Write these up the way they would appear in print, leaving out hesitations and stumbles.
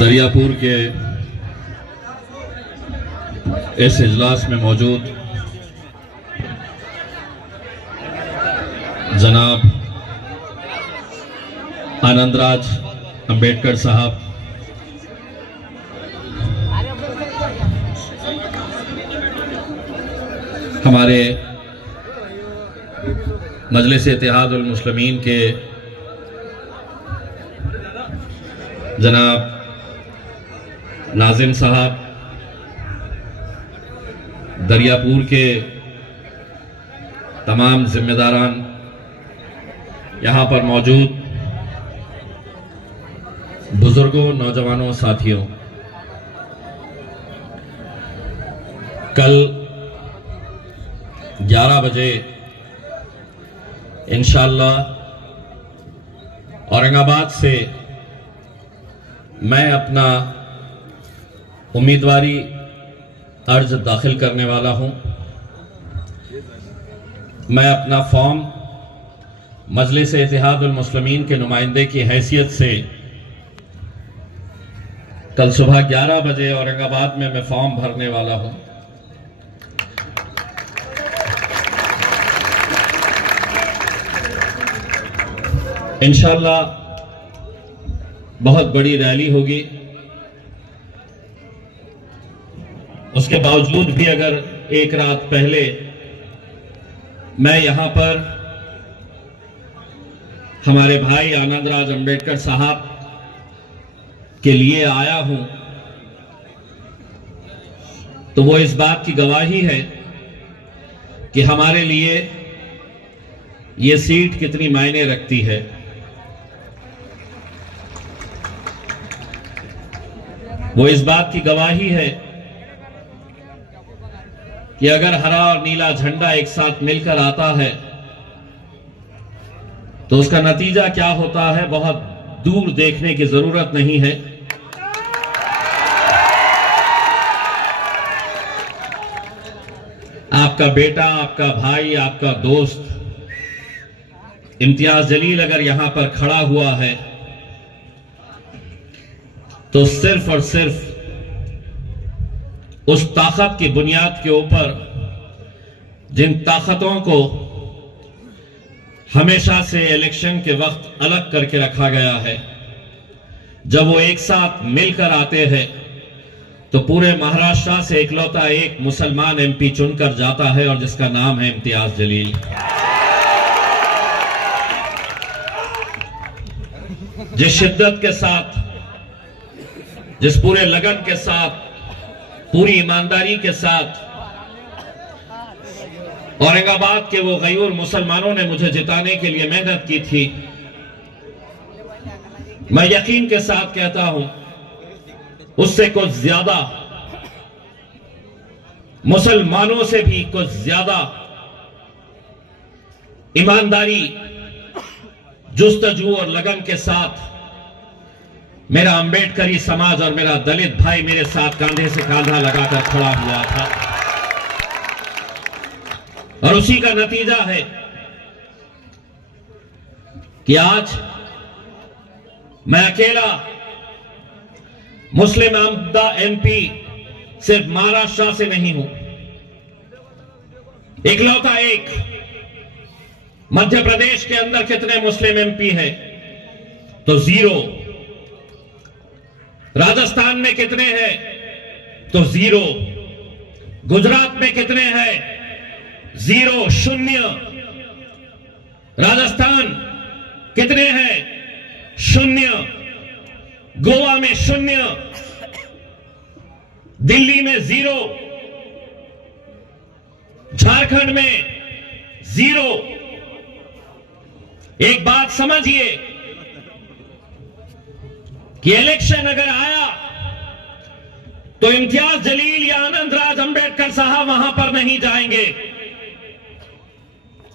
दरियापुर के इस इजलास में मौजूद जनाब आनंदराज अंबेडकर साहब, हमारे मजलिस इत्तेहाद उल मुस्लिमीन के जनाब नाजिम साहब, दरियापुर के तमाम जिम्मेदारान, यहाँ पर मौजूद बुजुर्गों, नौजवानों, साथियों, कल 11 बजे इंशाअल्लाह औरंगाबाद से मैं अपना उम्मीदवारी अर्ज दाखिल करने वाला हूं। मैं अपना फॉर्म मजलिस इत्तेहाद उल मुस्लिमीन के नुमाइंदे की हैसियत से कल सुबह 11 बजे औरंगाबाद में मैं फॉर्म भरने वाला हूं। इंशाअल्लाह बहुत बड़ी रैली होगी। उसके बावजूद भी अगर एक रात पहले मैं यहां पर हमारे भाई आनंदराज अंबेडकर साहब के लिए आया हूं, तो वो इस बात की गवाही है कि हमारे लिए ये सीट कितनी मायने रखती है। वो इस बात की गवाही है कि अगर हरा और नीला झंडा एक साथ मिलकर आता है तो उसका नतीजा क्या होता है बहुत दूर देखने की जरूरत नहीं है। आपका बेटा, आपका भाई, आपका दोस्त इम्तियाज जलील अगर यहां पर खड़ा हुआ है तो सिर्फ और सिर्फ उस ताकत की बुनियाद के ऊपर जिन ताकतों को हमेशा से इलेक्शन के वक्त अलग करके रखा गया है, जब वो एक साथ मिलकर आते हैं तो पूरे महाराष्ट्र से इकलौता एक मुसलमान एमपी चुनकर जाता है और जिसका नाम है इम्तियाज जलील। जिस शिद्दत के साथ, जिस पूरे लगन के साथ, पूरी ईमानदारी के साथ औरंगाबाद के वो गयूर मुसलमानों ने मुझे जिताने के लिए मेहनत की थी, मैं यकीन के साथ कहता हूं उससे कुछ ज्यादा, मुसलमानों से भी कुछ ज्यादा ईमानदारी, जुस्तजू और लगन के साथ मेरा अंबेडकरी समाज और मेरा दलित भाई मेरे साथ कांधे से कांधा लगाकर खड़ा हुआ था। और उसी का नतीजा है कि आज मैं अकेला मुस्लिम आमदा एमपी सिर्फ महाराष्ट्र से नहीं हूं, इकलौता एक। मध्य प्रदेश के अंदर कितने मुस्लिम एमपी है तो 0। राजस्थान में कितने हैं तो 0। गुजरात में कितने हैं 0, 0। राजस्थान कितने हैं 0। गोवा में 0, दिल्ली में 0, झारखंड में 0। एक बात समझिए कि इलेक्शन अगर आया तो इम्तियाज जलील या आनंदराज अंबेडकर साहब वहां पर नहीं जाएंगे।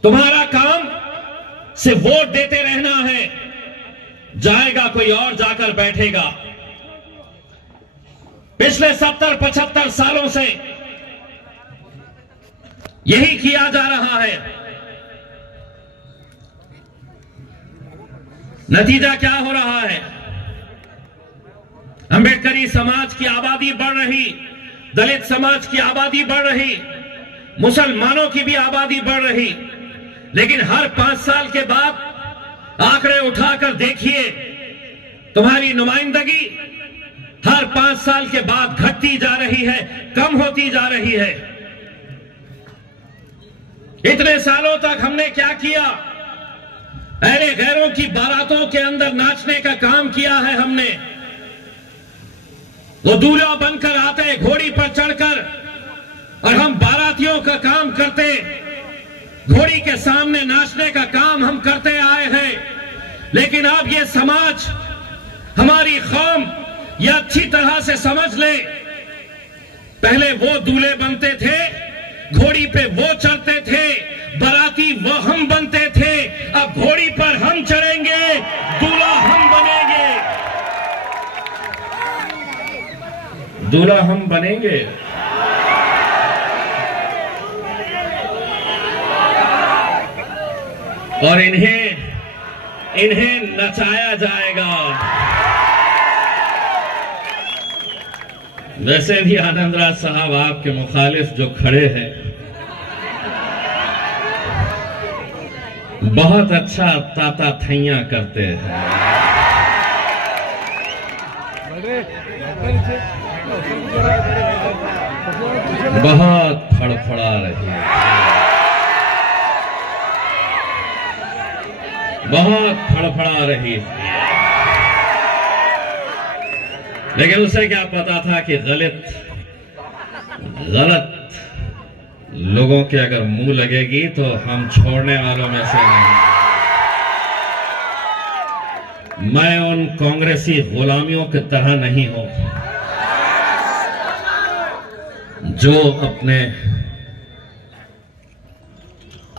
तुम्हारा काम सिर्फ वोट देते रहना है, जाएगा कोई और जाकर बैठेगा। पिछले 70-75 सालों से यही किया जा रहा है। नतीजा क्या हो रहा है? अंबेडकरी समाज की आबादी बढ़ रही, दलित समाज की आबादी बढ़ रही, मुसलमानों की भी आबादी बढ़ रही, लेकिन हर 5 साल के बाद आंकड़े उठाकर देखिए, तुम्हारी नुमाइंदगी हर 5 साल के बाद घटती जा रही है, कम होती जा रही है। इतने सालों तक हमने क्या किया? अरे गैरों की बारातों के अंदर नाचने का काम किया है हमने। वो दूल्हा बनकर आते घोड़ी पर चढ़कर, और हम बारातियों का काम करते, घोड़ी के सामने नाचने का काम हम करते आए हैं। लेकिन अब ये समाज, हमारी कौम ये अच्छी तरह से समझ ले, पहले वो दूल्हे बनते थे, घोड़ी पे वो चढ़ते थे, बाराती वो हम बनते थे, अब घोड़ी पर हम चढ़ेंगे, दूल्हा हम बनेंगे, दूल्हा हम बनेंगे। और इन्हें नचाया जाएगा। वैसे भी आनंद राज साहब आपके मुखालिफ जो खड़े हैं, बहुत अच्छा ताता थैया करते हैं, बहुत फड़फड़ा रही है, बहुत फड़फड़ा रही है। लेकिन उसे क्या पता था कि गलत लोगों के अगर मुंह लगेगी तो हम छोड़ने वालों में से नहीं। मैं उन कांग्रेसी गुलामियों की तरह नहीं हूं जो अपने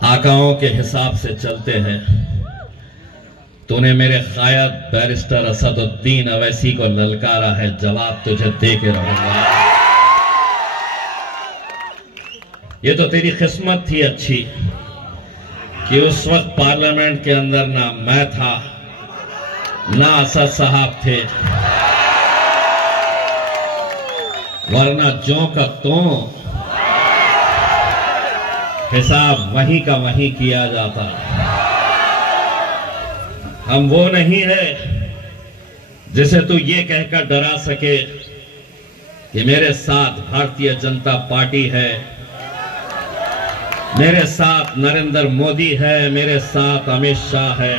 आकाओं के हिसाब से चलते हैं। तूने मेरे कायद बैरिस्टर असदुद्दीन अवैसी को ललकारा है, जवाब तुझे दे के रहूंगा। ये तो तेरी किस्मत थी अच्छी कि उस वक्त पार्लियामेंट के अंदर ना मैं था ना असद साहब थे, वरना जो का तो हिसाब वहीं का वहीं किया जाता। हम वो नहीं है जिसे तू ये कहकर डरा सके कि मेरे साथ भारतीय जनता पार्टी है, मेरे साथ नरेंद्र मोदी है, मेरे साथ अमित शाह है।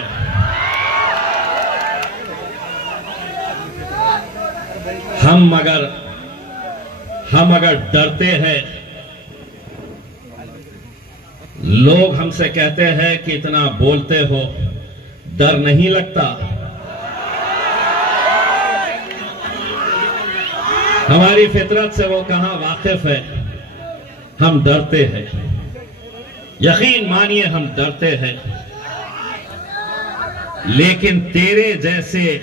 हम अगर डरते हैं, लोग हमसे कहते हैं कि इतना बोलते हो, डर नहीं लगता? हमारी फितरत से वो कहां वाकिफ है। हम डरते हैं, यकीन मानिए हम डरते हैं, लेकिन तेरे जैसे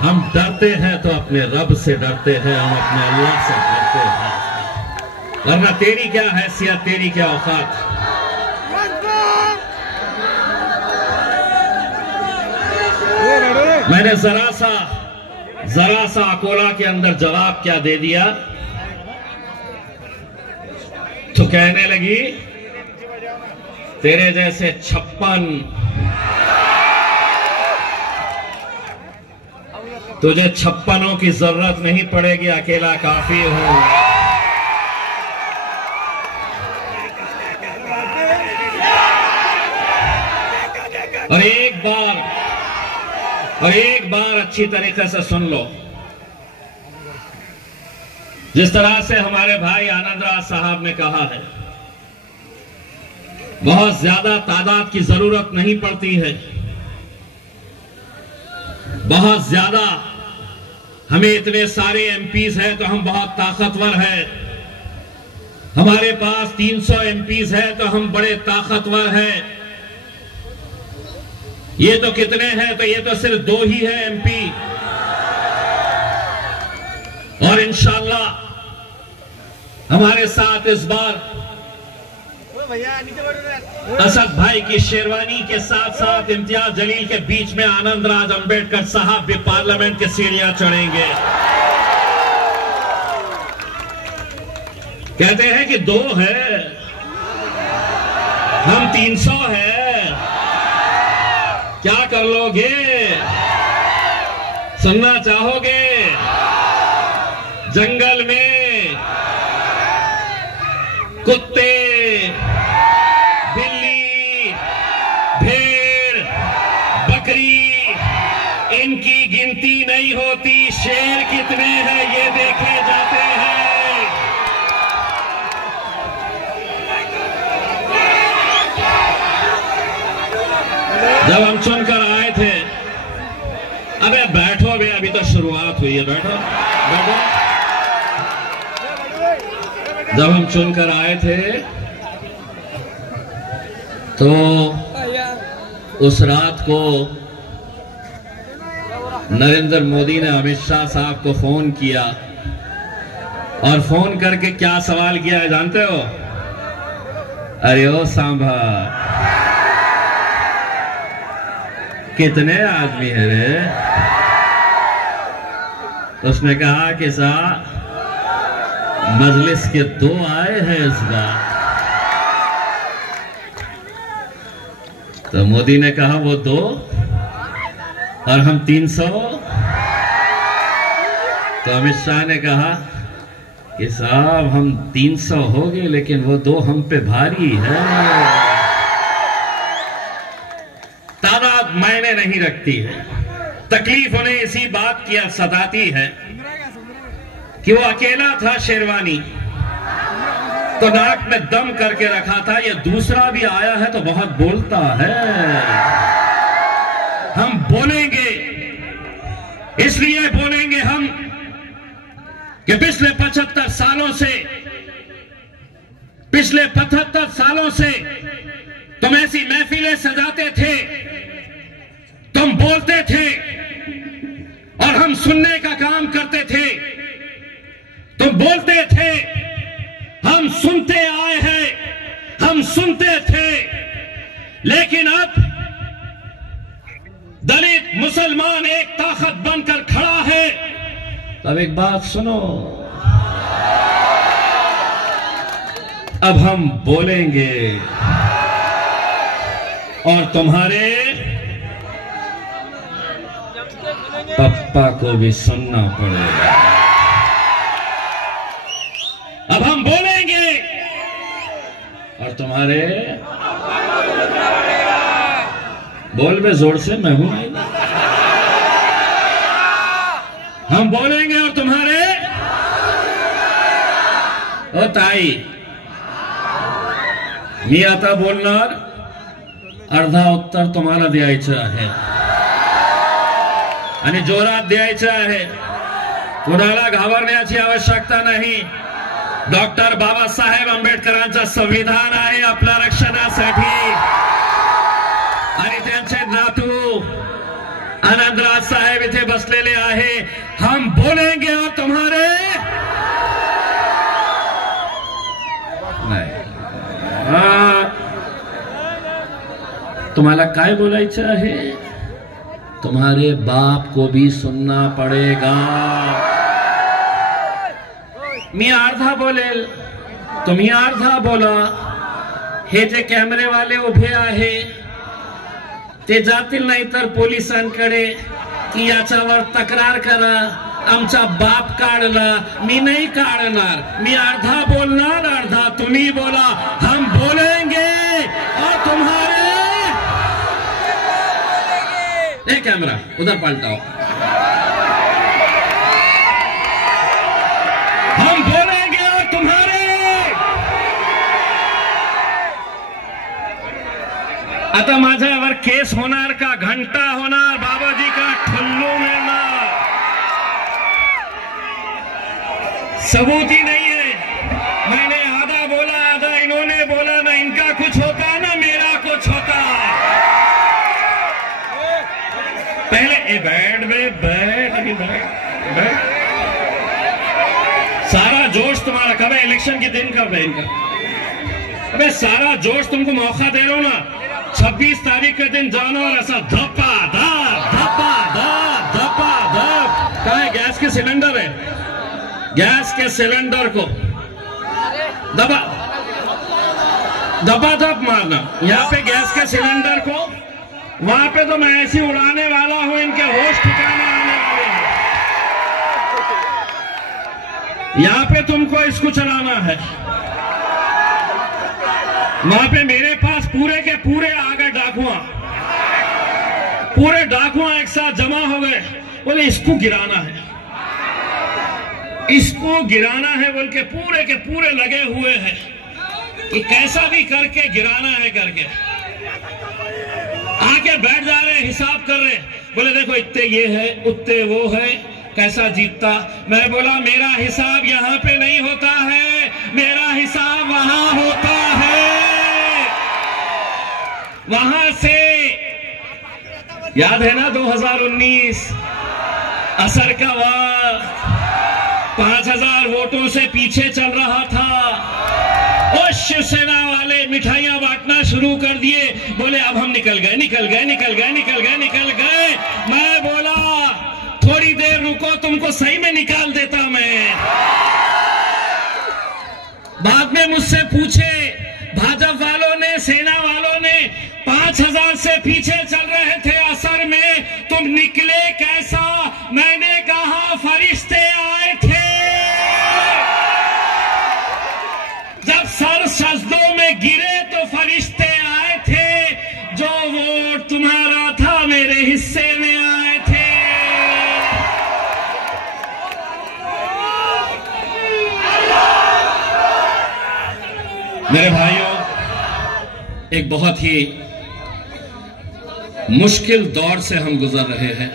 हम डरते हैं तो अपने रब से डरते हैं, हम अपने अल्लाह से डरते हैं, वरना तेरी क्या हैसियत, तेरी क्या औकात। मैंने जरा सा अकोला के अंदर जवाब क्या दे दिया तो कहने लगी तेरे जैसे 56, तुझे 56 की जरूरत नहीं पड़ेगी, अकेला काफी हूं। और एक बार अच्छी तरीके से सुन लो, जिस तरह से हमारे भाई आनंद राज साहब ने कहा है, बहुत ज्यादा तादाद की जरूरत नहीं पड़ती है, बहुत ज्यादा हमें इतने सारे एमपीज हैं तो हम बहुत ताकतवर हैं, हमारे पास 300 एमपीज हैं तो हम बड़े ताकतवर हैं। ये तो कितने हैं? तो ये तो सिर्फ 2 ही है एमपी, और इंशाअल्लाह हमारे साथ इस बार असद भाई की शेरवानी के साथ साथ इम्तियाज जलील के बीच में आनंद राज अंबेडकर साहब भी पार्लियामेंट के सीढ़ियां चढ़ेंगे। कहते हैं कि 2 है, हम 300 है, क्या कर लोगे? सुनना चाहोगे? जंगल में कुत्ते, बिल्ली, भेड़, बकरी, इनकी गिनती नहीं होती, शेर कितने हैं ये देखे जाते हैं। जब हम चुनकर आए थे, अबे बैठो बे, अभी तो शुरुआत हुई है, बैठो बैठो। जब हम चुनकर आए थे तो उस रात को नरेंद्र मोदी ने अमित शाह साहब को फोन किया और फोन करके क्या सवाल किया है जानते हो? अरे ओ सांभा, कितने आदमी है रे? उसने कहा कि साहब मजलिस के 2 आए हैं इस बार। तो मोदी ने कहा वो 2 और हम 300। तो अमित शाह ने कहा कि साहब हम 300 हो गए लेकिन वो 2 हम पे भारी है। तादाद मायने नहीं रखती है, तकलीफ उन्हें इसी बात की सताती है कि वो अकेला था शेरवानी, तो नाक में दम करके रखा था, ये दूसरा भी आया है तो बहुत बोलता है। हम बोलेंगे, इसलिए बोलेंगे हम कि पिछले 75 सालों से तुम ऐसी महफिलें सजाते थे, तुम बोलते थे और हम सुनने का काम करते थे। तुम बोलते थे, हम सुनते आए हैं, हम सुनते थे, लेकिन अब दलित मुसलमान एक ताकत बनकर खड़ा है। अब एक बात सुनो, अब हम बोलेंगे और तुम्हारे पप्पा को भी सुनना पड़ेगा। अब हम बोलेंगे और तुम्हारे बोल में जोर से, मैं हूं। हम बोलेंगे और तुम्हारे ओ ताई मी आता बोलणार, अर्धा उत्तर तुम्हाला द्यायचं आहे आणि जोरात द्यायचं आहे। कोणाला घाबरण्याची आवश्यकता नाही। डॉक्टर बाबासाहेब आंबेडकरांचं संविधान आहे आपल्या रक्षणासाठी आणि त्यांचे नातू आनंदराज साहेब इथे बसलेले आहे। हम बोलेंगे और तुम्हारे नाही। तुम्हाला काय बोलायचं आहे? तुम्हारे बाप को भी सुनना पड़ेगा। मी अर्धा बोलेल, तुम्ही अर्धा बोला। हे जे कॅमेरेवाले उभे आहे ते जातील नाही तर पोलिसांकडे की याच्यावर तक्रार करा, आमचा बाप काढला। मी नाही काढणार, मी अर्धा बोलणार, अर्धा तुम्ही बोला। हम बोलेंगे और तुम्हारे एक कैमरा उधर पलटाओ। हम बोलेंगे और तुम्हारे आता माझ्यावर केस होणार का घंटा होणार, बाबाजी का ठुल्लू मिळणार, सबूत ही नहीं है। मैंने आधा बोला, आधा इन्होंने बोला, ना इनका कुछ होता ना मेरा कुछ होता। पहले बैठ में बैठ सारा जोश तुम्हारा कब है? इलेक्शन के दिन कब है इनका? अबे सारा जोश तुमको मौका दे रहा हूं ना, 26 तारीख के दिन जाना और ऐसा धप्पा धप धप्पा धप धप्पा धप। कहाँ है गैस के सिलेंडर? है गैस के सिलेंडर को दबा दबा धप मारना। यहाँ पे गैस के सिलेंडर को, वहां पे तो मैं ऐसी उड़ाने वाला हूं, इनके होश ठिकाने आने वाले हैं। यहां पे तुमको इसको चलाना है। वहां पे मेरे पास पूरे के पूरे आ गए डाकुआ, पूरे डाकुआ एक साथ जमा हो गए, बोले इसको गिराना है, इसको गिराना है बोल के पूरे लगे हुए हैं कि कैसा भी करके गिराना है करके। आके बैठ जा रहे, हिसाब कर रहे, बोले देखो इतने ये है उतने वो है, कैसा जीतता। मैं बोला मेरा हिसाब यहाँ पे नहीं होता है, मेरा हिसाब वहां होता है। वहां से याद है ना 2019 असर का वक्त, 5000 वोटों से पीछे चल रहा था और शिवसेना वाले मिठाइयां बांटना शुरू कर दिए। बोले अब हम निकल गए। मैं बोला थोड़ी देर रुको, तुमको सही में निकाल देता मैं। बाद में मुझसे पूछे भाजपा वालों ने, सेना वालों ने, 5000 से पीछे चल रहे थे असर में, तुम निकले कैसा? मैंने कहा फरिश्ते आए थे। जब सर सजदों में गिरे तो फरिश्ते आए थे, जो वोट तुम्हारा था मेरे हिस्से में आए थे। मेरे भाइयों, एक बहुत ही मुश्किल दौर से हम गुजर रहे हैं।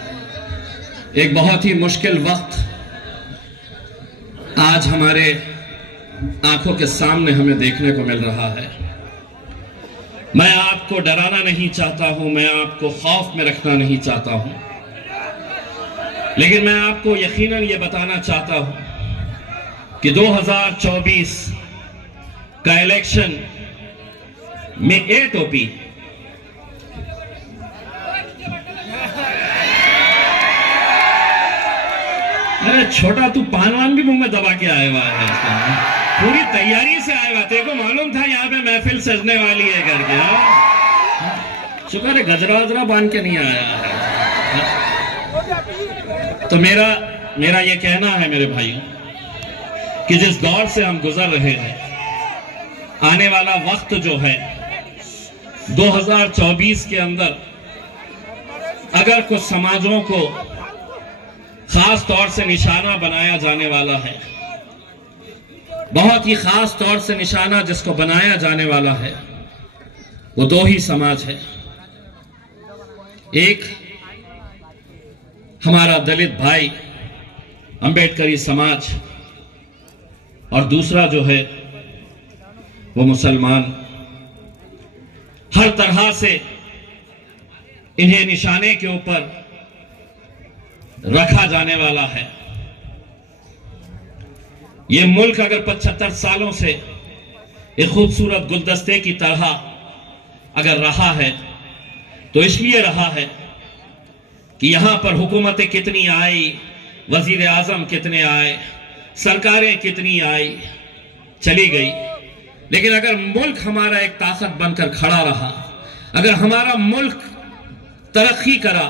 एक बहुत ही मुश्किल वक्त आज हमारे आंखों के सामने हमें देखने को मिल रहा है। मैं आपको डराना नहीं चाहता हूं, मैं आपको खौफ में रखना नहीं चाहता हूं, लेकिन मैं आपको यकीनन यह बताना चाहता हूं कि 2024 का इलेक्शन में ए टोपी अरे छोटा तू पानवान भी मुंह में दबा के आया हुआ है, पूरी तैयारी से आया हुआ। तेरे को मालूम था यहाँ पे महफिल सजने वाली है करके? शुक्र है गजरा वजरा बांध के नहीं आया। तो मेरा ये कहना है मेरे भाइयों कि जिस दौर से हम गुजर रहे हैं, आने वाला वक्त जो है 2024 के अंदर, अगर कुछ समाजों को खास तौर से निशाना बनाया जाने वाला है, बहुत ही खास तौर से निशाना जिसको बनाया जाने वाला है, वो दो ही समाज है। एक हमारा दलित भाई अंबेडकरी समाज, और दूसरा जो है वो मुसलमान। हर तरह से इन्हें निशाने के ऊपर रखा जाने वाला है। ये मुल्क अगर 75 सालों से एक खूबसूरत गुलदस्ते की तरह अगर रहा है, तो इसलिए रहा है कि यहां पर हुकूमतें कितनी आई, वजीर आजम कितने आए, सरकारें कितनी आई, चली गई, लेकिन अगर मुल्क हमारा एक ताकत बनकर खड़ा रहा, अगर हमारा मुल्क तरक्की करा,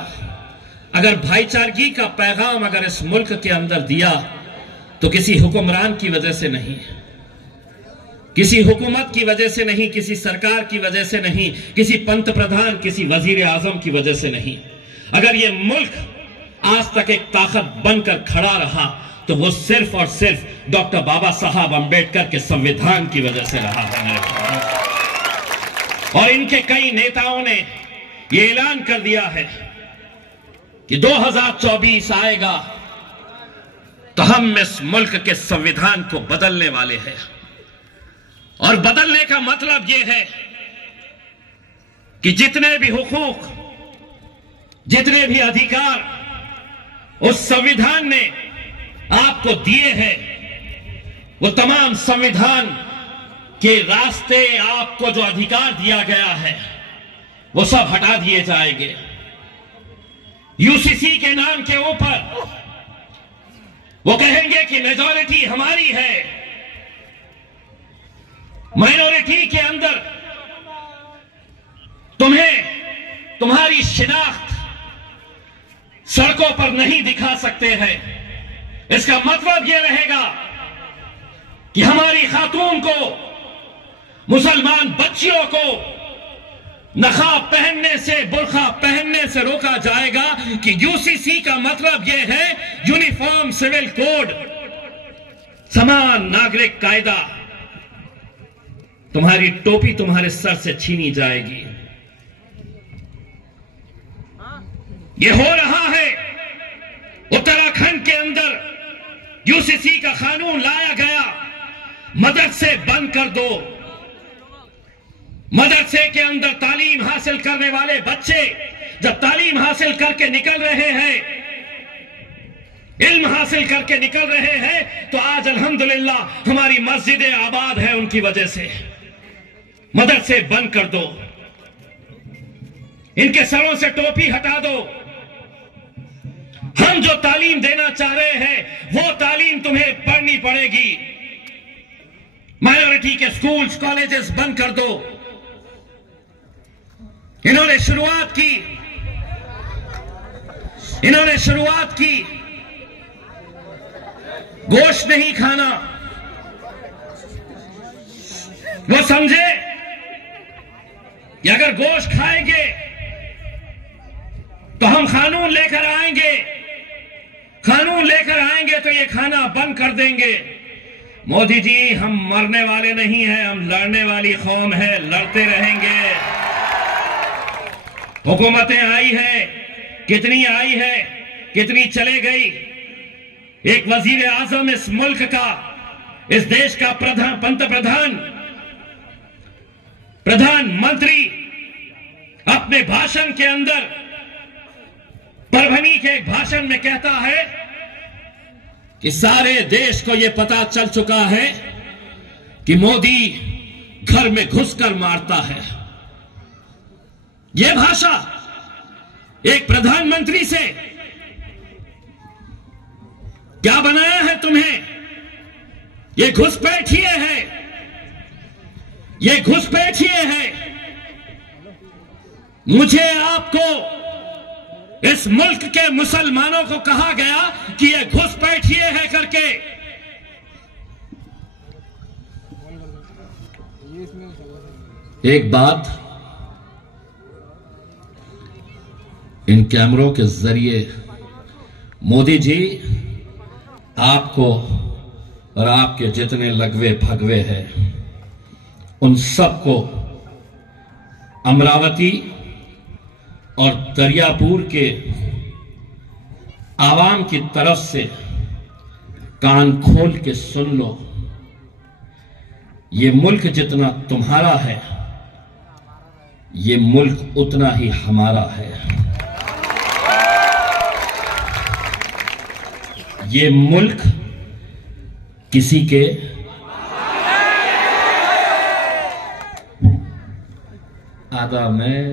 अगर भाईचारगी का पैगाम अगर इस मुल्क के अंदर दिया, तो किसी हुक्मरान की वजह से नहीं, किसी हुकूमत की वजह से नहीं, किसी सरकार की वजह से नहीं, किसी पंत प्रधान, किसी वजीर आजम की वजह से नहीं। अगर ये मुल्क आज तक एक ताकत बनकर खड़ा रहा, तो वो सिर्फ और सिर्फ डॉक्टर बाबा साहब अंबेडकर के संविधान की वजह से रहा है मेरे भाई। और इनके कई नेताओं ने ये ऐलान कर दिया है कि 2024 आएगा तो हम इस मुल्क के संविधान को बदलने वाले हैं। और बदलने का मतलब यह है कि जितने भी हुकूक, जितने भी अधिकार उस संविधान ने आपको दिए हैं, वो तमाम संविधान कि रास्ते आपको जो अधिकार दिया गया है वो सब हटा दिए जाएंगे। यूसीसी के नाम के ऊपर वो कहेंगे कि मेजॉरिटी हमारी है, माइनॉरिटी के अंदर तुम्हें तुम्हारी शिनाख्त सड़कों पर नहीं दिखा सकते हैं। इसका मतलब यह रहेगा कि हमारी खातून को, मुसलमान बच्चियों को नकाब पहनने से, बुर्का पहनने से रोका जाएगा कि यूसीसी का मतलब यह है यूनिफॉर्म सिविल कोड, समान नागरिक कायदा। तुम्हारी टोपी तुम्हारे सर से छीनी जाएगी। यह हो रहा है उत्तराखंड के अंदर। यूसीसी का कानून लाया गया, मदरसे बंद कर दो। मदरसे के अंदर तालीम हासिल करने वाले बच्चे जब तालीम हासिल करके निकल रहे हैं, इल्म हासिल करके निकल रहे हैं, तो आज अल्हम्दुलिल्लाह हमारी मस्जिदें आबाद है उनकी वजह से। मदरसे बंद कर दो, इनके सरों से टोपी हटा दो। हम जो तालीम देना चाह रहे हैं वो तालीम तुम्हें पढ़नी पड़ेगी। माइनॉरिटी के स्कूल्स, कॉलेजेस बंद कर दो। इन्होंने शुरुआत की गोश्त नहीं खाना। वो समझे कि अगर गोश्त खाएंगे तो हम कानून लेकर आएंगे तो ये खाना बंद कर देंगे। मोदी जी, हम मरने वाले नहीं हैं, हम लड़ने वाली कौम है, लड़ते रहेंगे। हुकूमतें आई है, कितनी आई है, कितनी चले गई। एक वजीर आजम इस मुल्क का, इस देश का प्रधानमंत्री अपने भाषण के अंदर, परभनी के एक भाषण में कहता है कि सारे देश को यह पता चल चुका है कि मोदी घर में घुसकर मारता है। यह भाषा एक प्रधानमंत्री से क्या बनाया है तुम्हें? यह घुसपैठिए है, यह घुसपैठिए है। मुझे आपको, इस मुल्क के मुसलमानों को कहा गया कि यह घुसपैठिए है करके। एक बात इन कैमरों के जरिए मोदी जी आपको और आपके जितने लगवे भगवे हैं उन सबको अमरावती और दरियापुर के आवाम की तरफ से कान खोल के सुन लो। ये मुल्क जितना तुम्हारा है, ये मुल्क उतना ही हमारा है। ये मुल्क किसी के आधा में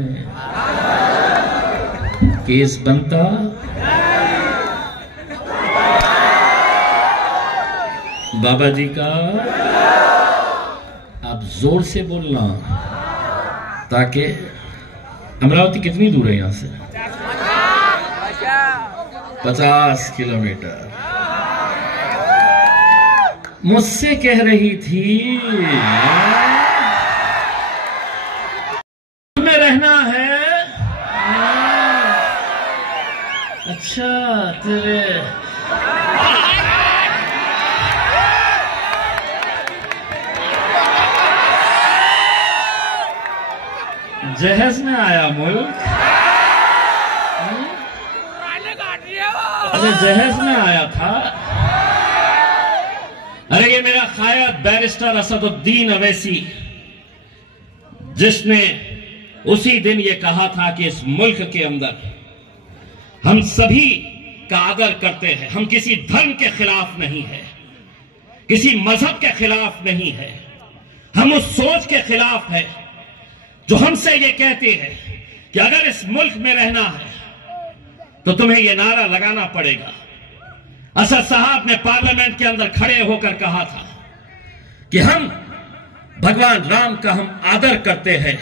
केस बनता, बाबा जी का आप जोर से बोलना, ताकि अमरावती कितनी दूर है यहां से? 50 किलोमीटर। मुझसे कह रही थी में रहना है। अच्छा, तेरे जहेज में आया मुल्क। अरे जहेज में आया था। अरे ये मेरा कायद बैरिस्टर असदुद्दीन अवैसी, जिसने उसी दिन ये कहा था कि इस मुल्क के अंदर हम सभी का आदर करते हैं। हम किसी धर्म के खिलाफ नहीं है, किसी मजहब के खिलाफ नहीं है। हम उस सोच के खिलाफ है जो हमसे ये कहती है कि अगर इस मुल्क में रहना है तो तुम्हें यह नारा लगाना पड़ेगा। असद साहब ने पार्लियामेंट के अंदर खड़े होकर कहा था कि हम भगवान राम का हम आदर करते हैं,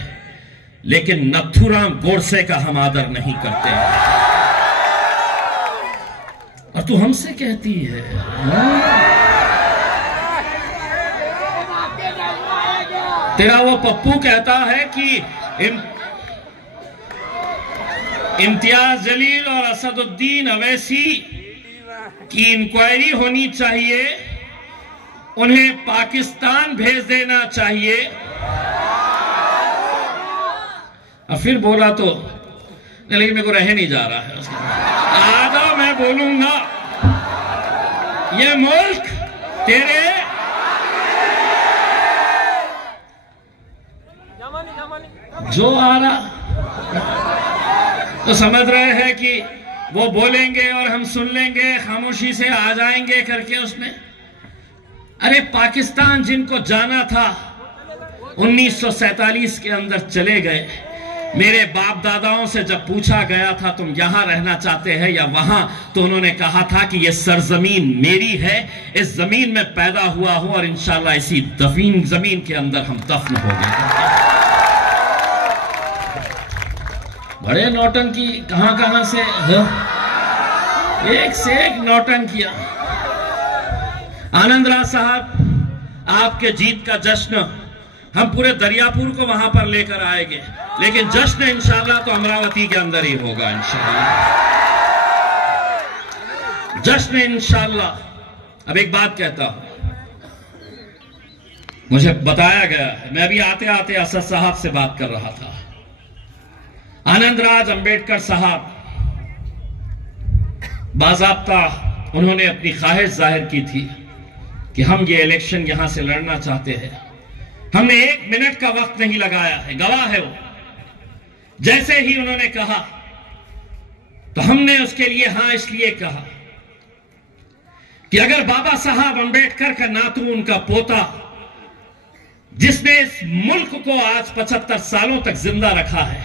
लेकिन नथुराम गोडसे का हम आदर नहीं करते हैं। और तू हमसे कहती है तेरा वो पप्पू कहता है कि इम्तियाज जलील और असदुद्दीन अवैसी की इंक्वायरी होनी चाहिए, उन्हें पाकिस्तान भेज देना चाहिए। और फिर बोला तो लेकिन मेरे को रह नहीं जा रहा है उसका। आधा मैं बोलूंगा, ये मुल्क तेरे जो आ रहा तो समझ रहे हैं कि वो बोलेंगे और हम सुन लेंगे, खामोशी से आ जाएंगे करके उसमें। अरे पाकिस्तान जिनको जाना था 1947 के अंदर चले गए। मेरे बाप दादाओं से जब पूछा गया था तुम यहां रहना चाहते हैं या वहां, तो उन्होंने कहा था कि यह सरजमीन मेरी है, इस जमीन में पैदा हुआ हूं और इंशाल्लाह इसी जमीन के अंदर हम दफन हो गए। बड़े नौटंकी कहां से एक से एक नौटंकियां। आनंदराज साहब, आपके जीत का जश्न हम पूरे दरियापुर को वहां पर लेकर आएंगे, लेकिन जश्न इंशाल्लाह तो अमरावती के अंदर ही होगा इंशाल्लाह। जश्न इंशाल्लाह। अब एक बात कहता हूं, मुझे बताया गया है, मैं अभी आते आते असद साहब से बात कर रहा था। आनंदराज अंबेडकर साहब बाज़ाब्ता उन्होंने अपनी ख्वाहिश जाहिर की थी कि हम ये इलेक्शन यहां से लड़ना चाहते हैं। हमने 1 मिनट का वक्त नहीं लगाया है, गवाह है वो। जैसे ही उन्होंने कहा तो हमने उसके लिए हां इसलिए कहा कि अगर बाबा साहब अंबेडकर का नातू, उनका पोता, जिसने इस मुल्क को आज 75 सालों तक जिंदा रखा है,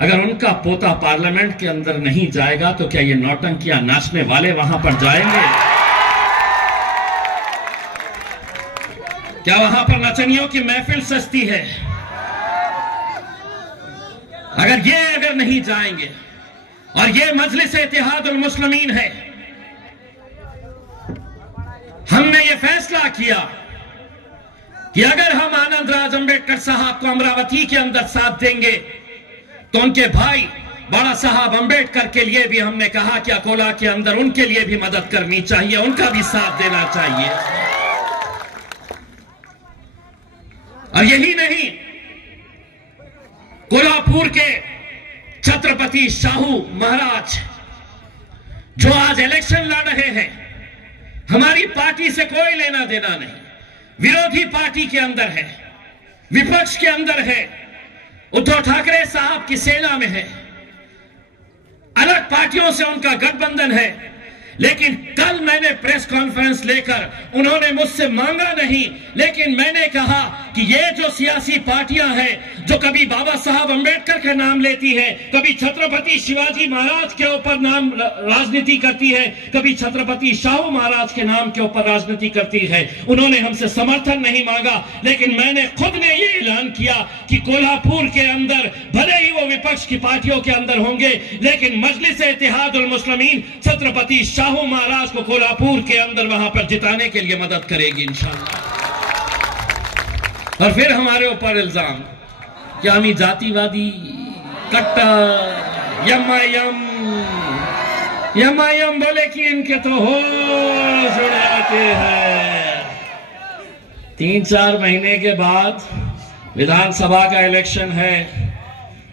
अगर उनका पोता पार्लियामेंट के अंदर नहीं जाएगा तो क्या ये नौटंकियां नाचने वाले वहां पर जाएंगे? क्या वहां पर नचनियों की महफिल सस्ती है? अगर नहीं जाएंगे और ये मजलिस इत्तेहादुल मुस्लिमीन है, हमने ये फैसला किया कि अगर हम आनंदराज अंबेडकर साहब को अमरावती के अंदर साथ देंगे तो उनके भाई बड़ा साहब अंबेडकर के लिए भी हमने कहा कि अकोला के अंदर उनके लिए भी मदद करनी चाहिए, उनका भी साथ देना चाहिए। और यही नहीं, कोल्हापुर के छत्रपति शाहू महाराज जो आज इलेक्शन लड़ रहे हैं, हमारी पार्टी से कोई लेना देना नहीं, विरोधी पार्टी के अंदर है, विपक्ष के अंदर है, उद्धव ठाकरे साहब की सेना में है, अलग पार्टियों से उनका गठबंधन है। लेकिन कल मैंने प्रेस कॉन्फ्रेंस लेकर, उन्होंने मुझसे मांगा नहीं, लेकिन मैंने कहा कि ये जो सियासी पार्टियां हैं जो कभी बाबा साहब अंबेडकर का नाम लेती है, कभी छत्रपति शिवाजी महाराज के ऊपर नाम राजनीति करती है, कभी छत्रपति शाहू महाराज के नाम के ऊपर राजनीति करती है, उन्होंने हमसे समर्थन नहीं मांगा। लेकिन मैंने खुद ने ये ऐलान किया कि कोल्हापुर के अंदर भले ही वो विपक्ष की पार्टियों के अंदर होंगे, लेकिन मजलिस इत्तेहादुल मुस्लिमीन छत्रपति शाहू महाराज को कोल्हापुर के अंदर वहां पर जिताने के लिए मदद करेगी इंशाअल्लाह। और फिर हमारे ऊपर इल्जाम कि हम जातिवादी, कट्टर, यम बोले कि इनके तो होश उड़ जाते हैं। 3-4 महीने के बाद विधानसभा का इलेक्शन है,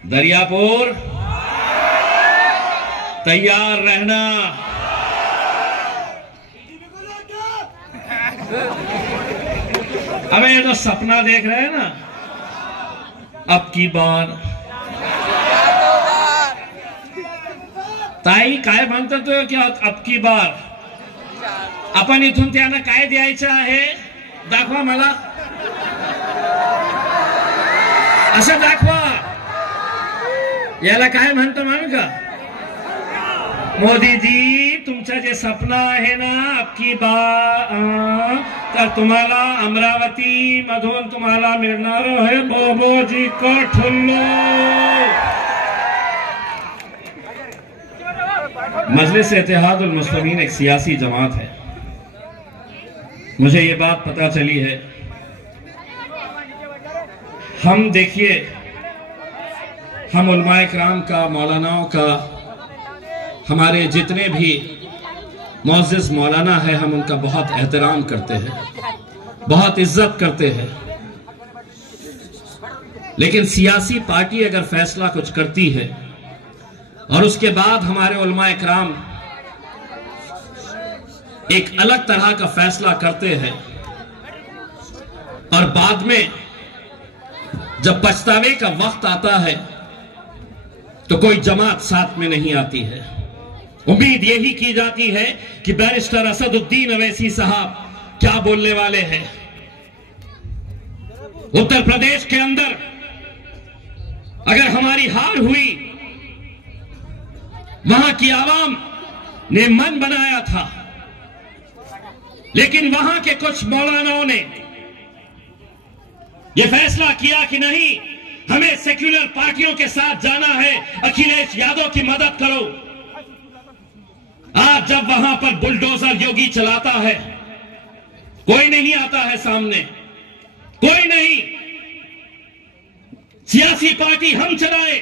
दरियापुर तैयार रहना। अबे ये तो सपना देख रहे हैं ना, अब की बार ताई काय म्हणतो तो की अब की बार आपण इथून त्यांना काय द्यायचं आहे दाखवा मला। असं दाखवा, याला काय म्हणतो मालूम का? मोदीजी, तुमचं जे स्वप्न आहे ना अबकी तर तुम्हाला अमरावती मधून तुम्हाला मिळणार आहे बाबूजी का ठुल्लू। मजलिस इत्तेहादुल मुस्लिमीन एक सियासी जमात है। मुझे ये बात पता चली है, हम देखिए, हम उलमाए किराम का, मौलानाओं का, हमारे जितने भी मुअज़्ज़िज़ मौलाना है, हम उनका बहुत एहतराम करते हैं, बहुत इज्जत करते हैं। लेकिन सियासी पार्टी अगर फैसला कुछ करती है और उसके बाद हमारे उलमाए किराम एक अलग तरह का फैसला करते हैं और बाद में जब पछतावे का वक्त आता है तो कोई जमात साथ में नहीं आती है। उम्मीद यही की जाती है कि बैरिस्टर असदुद्दीन अवैसी साहब क्या बोलने वाले हैं। उत्तर प्रदेश के अंदर अगर हमारी हार हुई, वहां की आवाम ने मन बनाया था, लेकिन वहां के कुछ मौलानाओं ने यह फैसला किया कि नहीं, हमें सेक्युलर पार्टियों के साथ जाना है, अखिलेश यादव की मदद करो। आज जब वहां पर बुलडोजर योगी चलाता है, कोई नहीं आता है सामने, कोई नहीं। सियासी पार्टी हम चलाए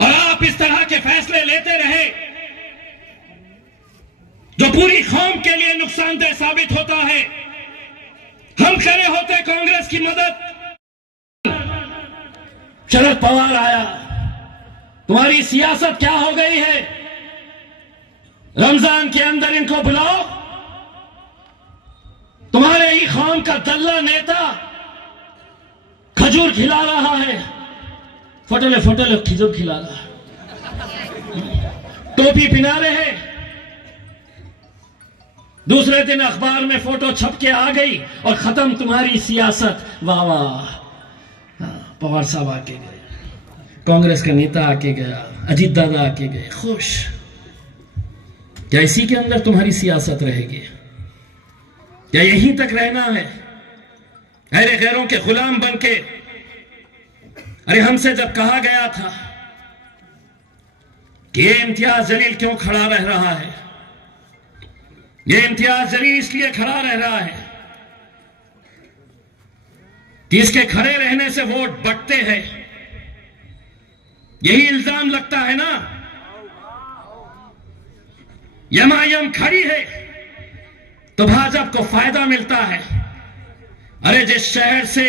और आप इस तरह के फैसले लेते रहे जो पूरी कौम के लिए नुकसानदेह साबित होता है। हम खड़े होते कांग्रेस की मदद। शरद पवार आया, तुम्हारी सियासत क्या हो गई है? रमजान के अंदर इनको बुलाओ, तुम्हारे ही कौम का दल्ला नेता खजूर खिला रहा है, फटले फटले खजूर खिला रहा है, टोपी पिना रहे हैं। दूसरे दिन अखबार में फोटो छप के आ गई और खत्म तुम्हारी सियासत। वाह वाह, पवार साहब आके गए, कांग्रेस का नेता आके गया, अजीत दादा आके गए, खुश। क्या इसी के अंदर तुम्हारी सियासत रहेगी? क्या यहीं तक रहना है? अरे गैरों के गुलाम बनके? अरे हमसे जब कहा गया था कि ये इम्तियाज जलील क्यों खड़ा रह रहा है, ये इम्तियाज जलील इसलिए खड़ा रह रहा है कि इसके खड़े रहने से वोट बढ़ते हैं, यही इल्जाम लगता है ना। एमआईएम खड़ी है तो भाजपा को फायदा मिलता है। अरे जिस शहर से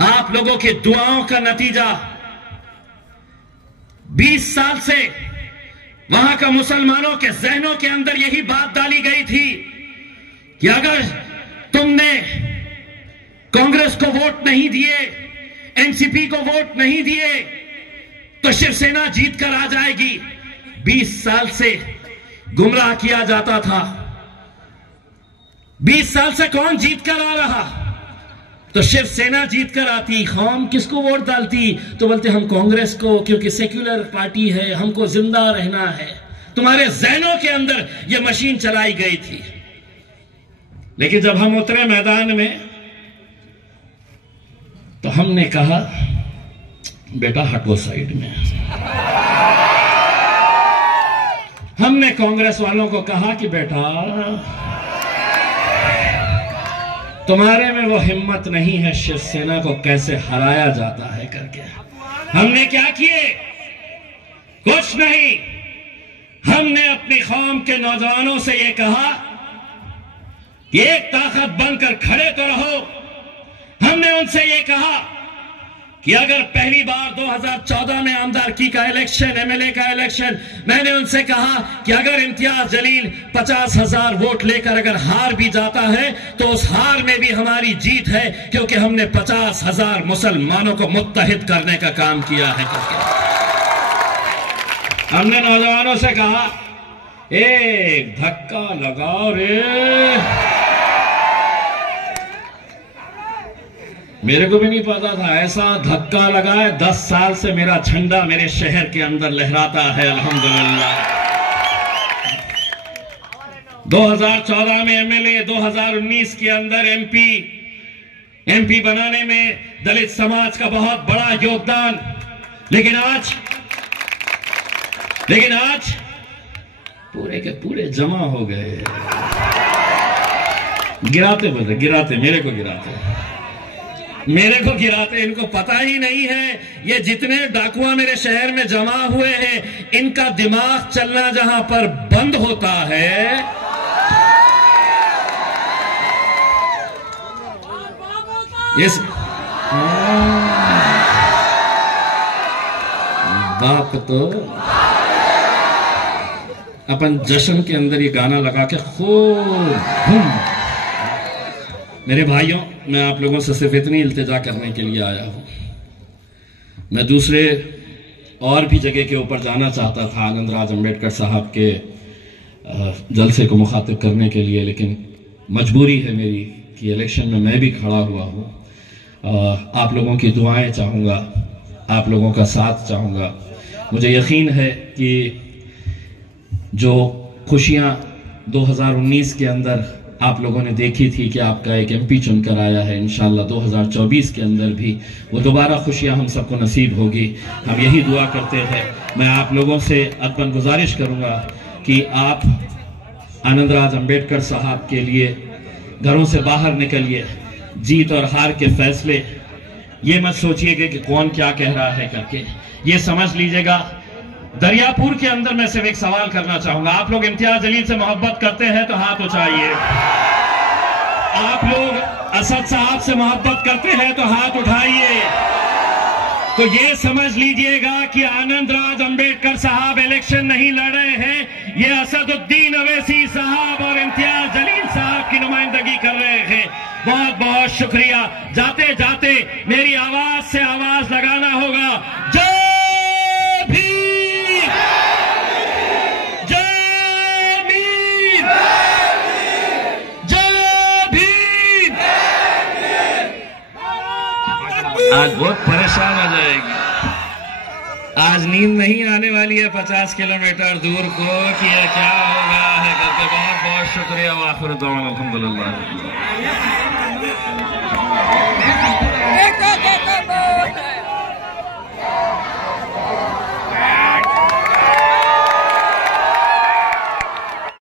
आप लोगों की दुआओं का नतीजा 20 साल से वहां का मुसलमानों के जहनों के अंदर यही बात डाली गई थी कि अगर तुमने कांग्रेस को वोट नहीं दिए, एनसीपी को वोट नहीं दिए, तो शिवसेना जीत कर आ जाएगी। 20 साल से गुमराह किया जाता था। 20 साल से कौन जीत कर आ रहा? तो शिवसेना जीत कर आती। कौम किसको वोट डालती? तो बोलते हम कांग्रेस को, क्योंकि सेक्युलर पार्टी है, हमको जिंदा रहना है। तुम्हारे जहनों के अंदर यह मशीन चलाई गई थी। लेकिन जब हम उतरे मैदान में तो हमने कहा बेटा हटो साइड में। हमने कांग्रेस वालों को कहा कि बेटा तुम्हारे में वो हिम्मत नहीं है शिवसेना को कैसे हराया जाता है करके। हमने क्या किए? कुछ नहीं। हमने अपनी कौम के नौजवानों से ये कहा कि एक ताकत बनकर खड़े तो रहो। हमने उनसे ये कहा कि अगर पहली बार 2014 में आमदारकी का इलेक्शन, एमएलए का इलेक्शन, मैंने उनसे कहा कि अगर इम्तियाज जलील 50,000 वोट लेकर अगर हार भी जाता है तो उस हार में भी हमारी जीत है, क्योंकि हमने 50,000 मुसलमानों को मुत्तहिद करने का काम किया है। हमने नौजवानों से कहा एक धक्का लगाओ रे। मेरे को भी नहीं पता था, ऐसा धक्का लगा है। 10 साल से मेरा झंडा मेरे शहर के अंदर लहराता है, अल्हम्दुलिल्लाह। 2014 में एमएलए, 2019 के अंदर एमपी बनाने में दलित समाज का बहुत बड़ा योगदान। लेकिन आज पूरे के पूरे जमा हो गए। गिराते मेरे को गिराते। इनको पता ही नहीं है ये जितने डाकुआ मेरे शहर में जमा हुए हैं, इनका दिमाग चलना जहां पर बंद होता है, इस बाप तो अपन जश्न के अंदर ये गाना लगा के खूब। मेरे भाइयों, मैं आप लोगों से सिर्फ इतनी इल्तिजा करने के लिए आया हूं। मैं दूसरे और भी जगह के ऊपर जाना चाहता था, आनंद राज अम्बेडकर साहब के जलसे को मुखातिब करने के लिए, लेकिन मजबूरी है मेरी कि इलेक्शन में मैं भी खड़ा हुआ हूं। आप लोगों की दुआएं चाहूँगा, आप लोगों का साथ चाहूँगा। मुझे यकीन है कि जो खुशियाँ 2019 के अंदर आप लोगों ने देखी थी कि आपका एक एमपी चुनकर आया है, इंशाल्लाह 2024 के अंदर भी वो दोबारा खुशियाँ हम सबको नसीब होगी। हम यही दुआ करते हैं। मैं आप लोगों से अदबन गुजारिश करूँगा कि आप आनंद राज अम्बेडकर साहब के लिए घरों से बाहर निकलिए। जीत और हार के फैसले ये मत सोचिएगा कि कौन क्या कह रहा है करके, ये समझ लीजिएगा। दरियापुर के अंदर मैं सिर्फ एक सवाल करना चाहूंगा। आप लोग इम्तियाज जलील से मोहब्बत करते हैं तो हाथ उठाइए। आप लोग असद साहब से मोहब्बत करते हैं तो हाथ उठाइए। तो ये समझ लीजिएगा कि आनंद राज अम्बेडकर साहब इलेक्शन नहीं लड़ रहे हैं, ये असदुद्दीन अवैसी साहब और इम्तियाज जलील साहब की नुमाइंदगी कर रहे हैं। बहुत बहुत शुक्रिया। जाते जाते मेरी आवाज से आवाज लगाना होगा। जय भीम, जय भीम, जय भीम। आज बहुत परेशान हो जाएगी। आज नींद नहीं आने वाली है 50 किलोमीटर दूर को कि ये क्या होगा है करके। बहुत बहुत शुक्रिया। वाखिर दुआ अल्हम्दुलिल्लाह।